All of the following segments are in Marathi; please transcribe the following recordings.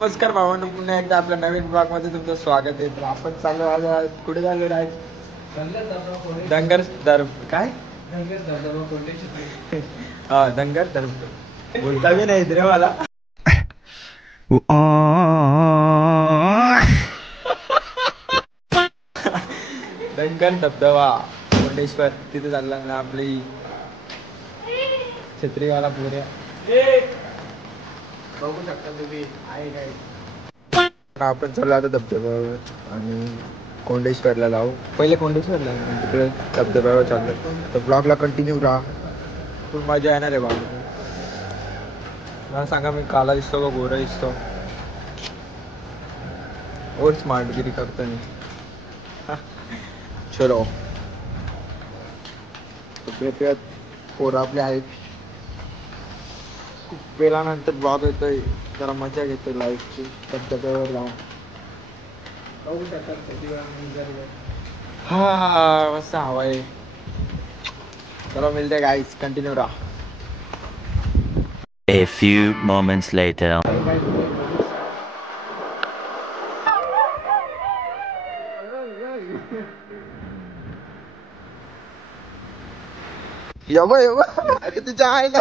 नमस्कार भावांनो, पुन्हा एकदा आपल्या नवीन ब्लॉग मध्ये तुमचं स्वागत आहे. तर आपण चालू आज कुठे झालो आहे? धनगर धर्म काय हा धनगर धर्म बोलता बी नाही रे मला. धनगर धबधबा कोंडेश्वर तिथे चालला ना आपली छत्रीवाला पोऱ्या बघू शकता तुम्ही. आहे काय आपण चाललो आता धबधब्यावर आणि कोंडेश्वरला जाऊ. पहिले कोंडेश्वरला तिकडे धबधब्यावर चाललो. तर ब्लॉगला कंटिन्यू राहा, खूप मजा येणार आहे बाबा. मला सांगा मी काला दिसतो का गोरा दिसतो? और स्मार्टगिरी करतो मी. चलो भेटूयात. पोरं आपले आहेत. खूप वेळानंतर ब्लॉग येतोय, जरा मजा घेतोय लाईफची. धबधब्यावर जाऊन हा मस्त हवा आहे. चलो मिलते गाइस, कंटिन्यू रहा. A few moments later. अरे तुझ्या आईला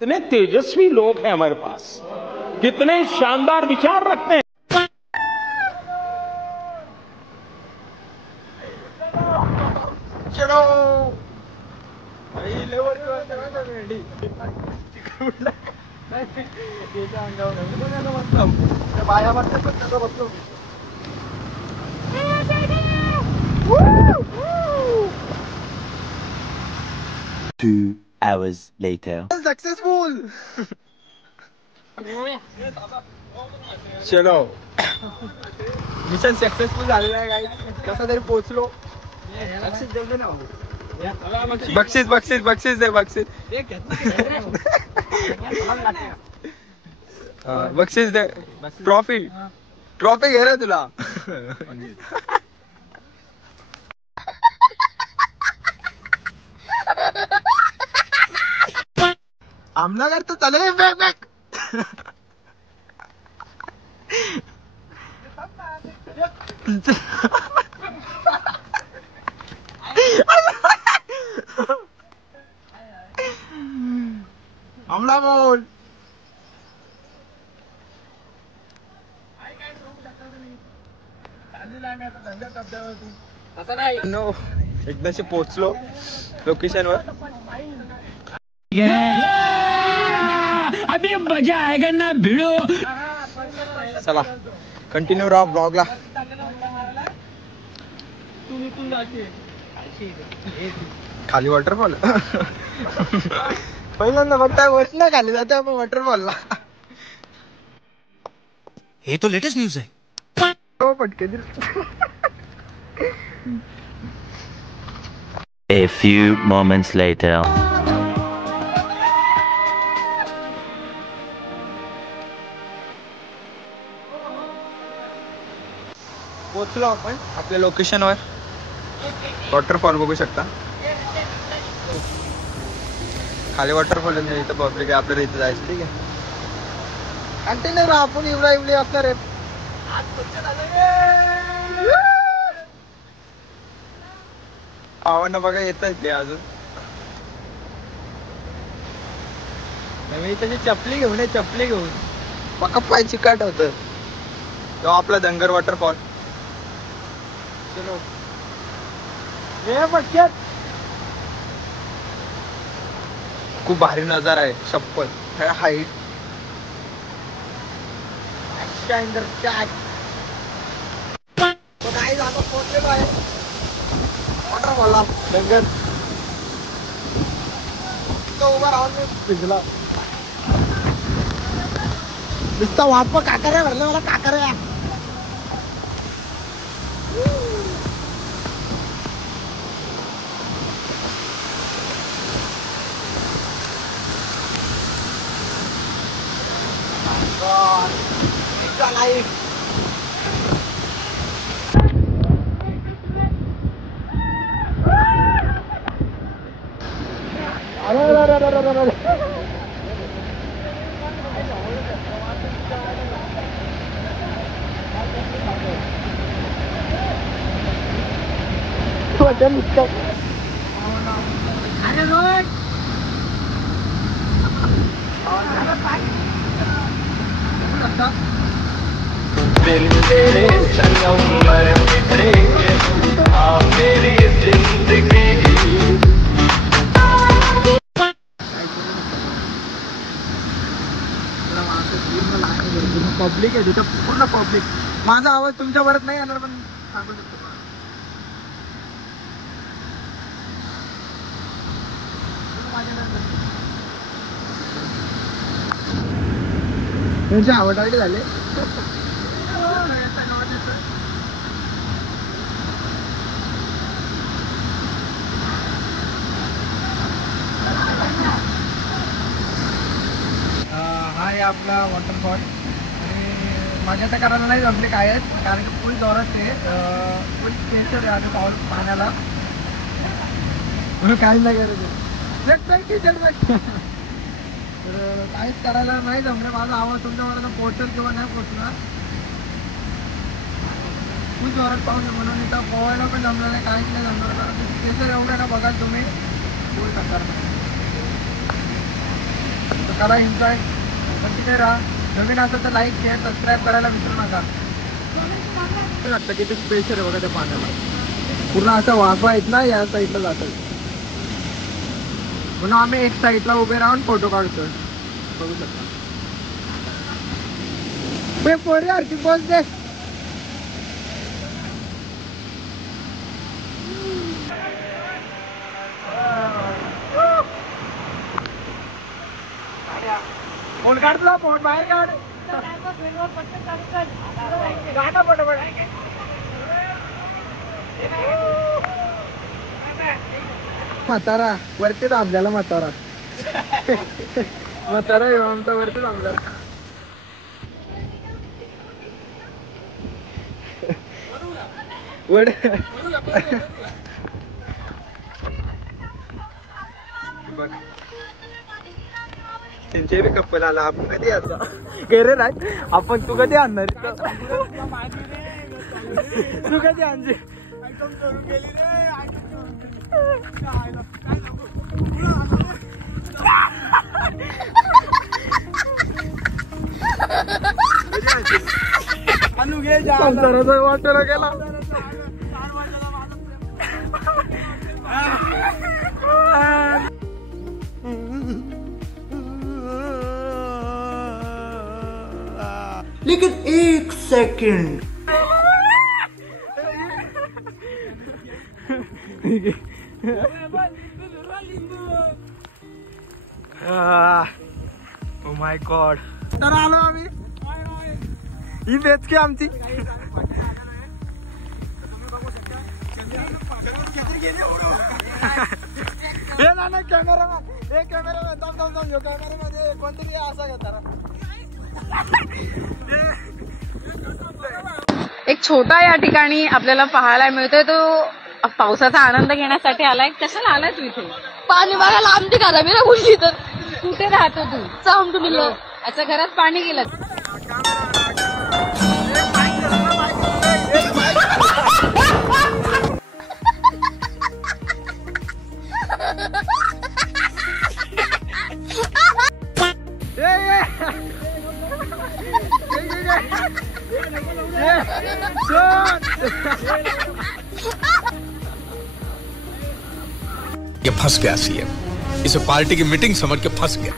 कितने तेजस्वी लोग हैं हमारे पास, कितने शानदार विचार रखते हैं. चलो बाया बसलो. 2 hours later. सक्सेसफुल. चलो मिशन सक्सेसफुल झालेलं आहे गाईस. कसं तरी पोहोचलो. बक्षीस बक्षीस बक्षीस दे बक्षीस. बक्षीस दे. ट्रॉफी ट्रॉफी घे रे तुला. आमला करतो चालेल. बॅग बॅग आमला बोल. नो एकदाशी पोहोचलो लोकेशन वर. अभी मजा आएगा ना भिड़ो. चला कंटिन्यू राहा ब्लॉगला. खाली वॉटरफॉल. पहिल्यांदा बघताय वरनं खाली जाते आपण वॉटरफॉलला. हे तो लेटेस्ट न्यूज है. हो पटके दिल. A few moments later. पोहोचलो आपण आपल्या लोकेशन वर. वॉटरफॉल बघू शकता. खाली वॉटरफॉल आहे, इथं पब्लिक आहे. आपल्याला इथं जायचं. ठीक आहे कंटिन्यू राहा. आपण इवडा इवडी असणार आहे. आव्हानं बघा येत आहेत ते अजून. मी त्याची चपली घेऊन चपली घेऊन मका पाय चिकाट होत. तो आपला धनगर वॉटरफॉल. चलो ये बघ्यात. खूप भारी नजारा आहे. शप्पल हाईट काही जागा पोहोचलेलो आहे वॉटरफॉलला. धनगर उभा राहून मी भिजला. नुसता वाप काकऱ्या भरलं मला. काकऱ्या अरे अरे रोड पब्लिक आहे तिथं, पूर्ण पब्लिक. माझा आवाज तुमच्या परत नाही येणार, पण सांगू शकतो. त्यांची आवड झाले. हा आहे आपला वॉटरफॉल. आणि माझ्या तर करायला नाही जमले काय आहेत, कारण की फुल जोरात आहे, फुल प्रेशर आहे आता पाऊस पाण्याला. काहीच नाही करत तर काहीच करायला नाही जमलं. माझा आवाज तुमच्यापर्यंत पोहोचेल किंवा नाही पोहोचणार. खूप जोरात पाऊस आहे म्हणून इथं पोहायला पण जमलं नाही, काहीच नाही जमणार. कारण प्रेशर एवढं ना बघा तुम्ही, फुल टक्कर. करा एन्जॉय, कंटिन्यू राहा. नवीन असेल तर लाईक शेअर सबस्क्राईब करायला विसरू नका. वाटतं की ते प्रेशर आहे बघा त्या पाण्याला, पूर्ण असं वाफा आहेत ना या साईडला जातात, म्हणून आम्ही एक साईडला उभे राहून फोटो काढतोय. बघू शकता. बस दे. फोन काढ तुला, फोन बाहेर काढ. गाणं पटापट. म्हातारा वरती थांबलेला, म्हातारा म्हातारा आमचा वरती थांबलेला. वड त्यांचे बी कप्पल आला. आपण कधी आता गेले नाही आपण, तू कधी आणणार, तू कधी आणजी करून गेली रे. वाटलं गेला. लेकिन एक सेकंड, ओ माय गॉड. तर आलो आम्ही, ही बेच की आमची. हे ना कॅमेरामॅन, हे कॅमेरामॅन कॅमेरामध्ये कोणतरी असा घेता. एक छोटा या ठिकाणी आपल्याला पाहायला मिळतोय, तो पावसाचा आनंद घेण्यासाठी आलाय. कशाला आलाय तू इथे? पाणी बघायला. आमची घरा मी बोलली तर. कुठे राहतो तू? चाम तुम्ही. अच्छा, घरात पाणी गेलं. ये फंस गया सीएम, इसे पार्टी की मीटिंग समझ के फंस गया.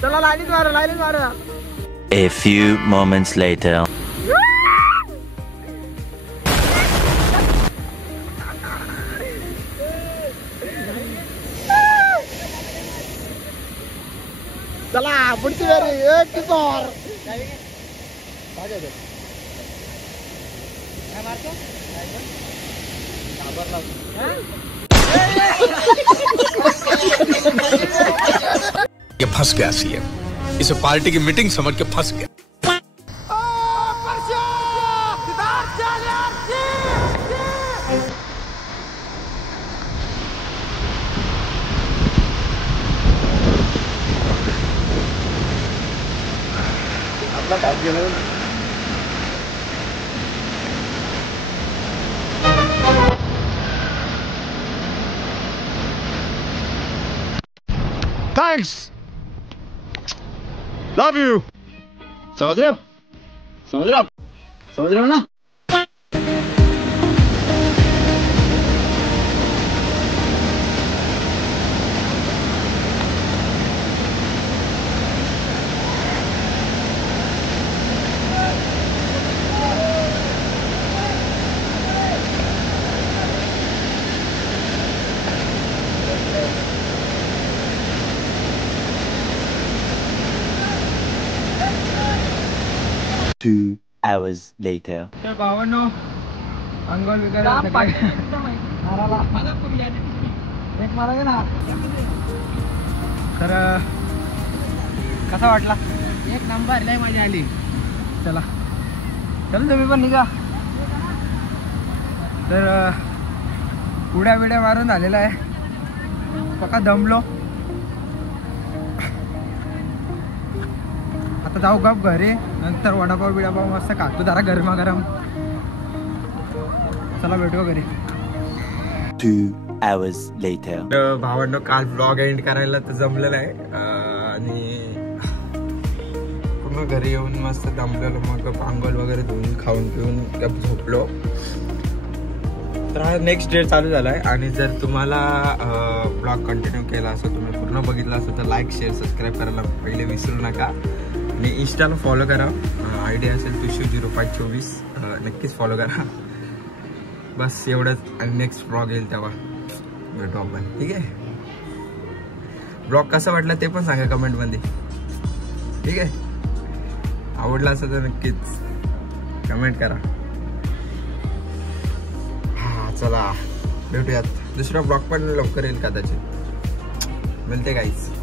चला लाईनीत मारा, लाईनीत मारा. A few moments later. चला पुढची वेरी. एक किशोर ये फंस गया सीएम, इसे पार्टी की मीटिंग समझ के फंस गया. आपला टाइम गेला. Thanks. Love you. समझ रहे हो ना. Two hours later. तर भावांनो अंघोळ वगैरे एक मारा ना. तर कसा वाटला? एक नंबर लय मजा आली. चला तुम्ही पण निघा. तर उड्या बिड्या मारून झालेला आहे. पक्का दमलो. आता जाऊ गप घरी. नंतर वडापाव बिडापाव मस्त खातो जरा गरमागरम. चला भेटू घरी. 2 hours later. भावांनो काल ब्लॉग एंड करायला तर जमलेलं आहे आणि पूर्ण घरी येऊन मस्त दमलेलो. मग आंघोळ वगैरे धुवून खाऊन पिऊन गप झोपलो. तर हा नेक्स्ट डे चालू झाला आहे. आणि जर तुम्हाला ब्लॉग कंटिन्यू केला असं तुम्ही पूर्ण बघितला असं तर लाईक शेअर सबस्क्राईब करायला पहिले विसरू नका. आणि इंस्टाला फॉलो करा. आयडी असेल तुषू0524. नक्कीच फॉलो करा. बस एवढंच. आणि नेक्स्ट ब्लॉग येईल तेव्हा भेटू आपण. ठीक आहे. ब्लॉग कसा वाटला ते पण सांगा कमेंटमध्ये. ठीक आहे. आवडला असेल तर नक्कीच कमेंट करा. हा चला भेटूयात. दुसरा ब्लॉग पण लवकर येईल कदाचित. मिळते गाईज.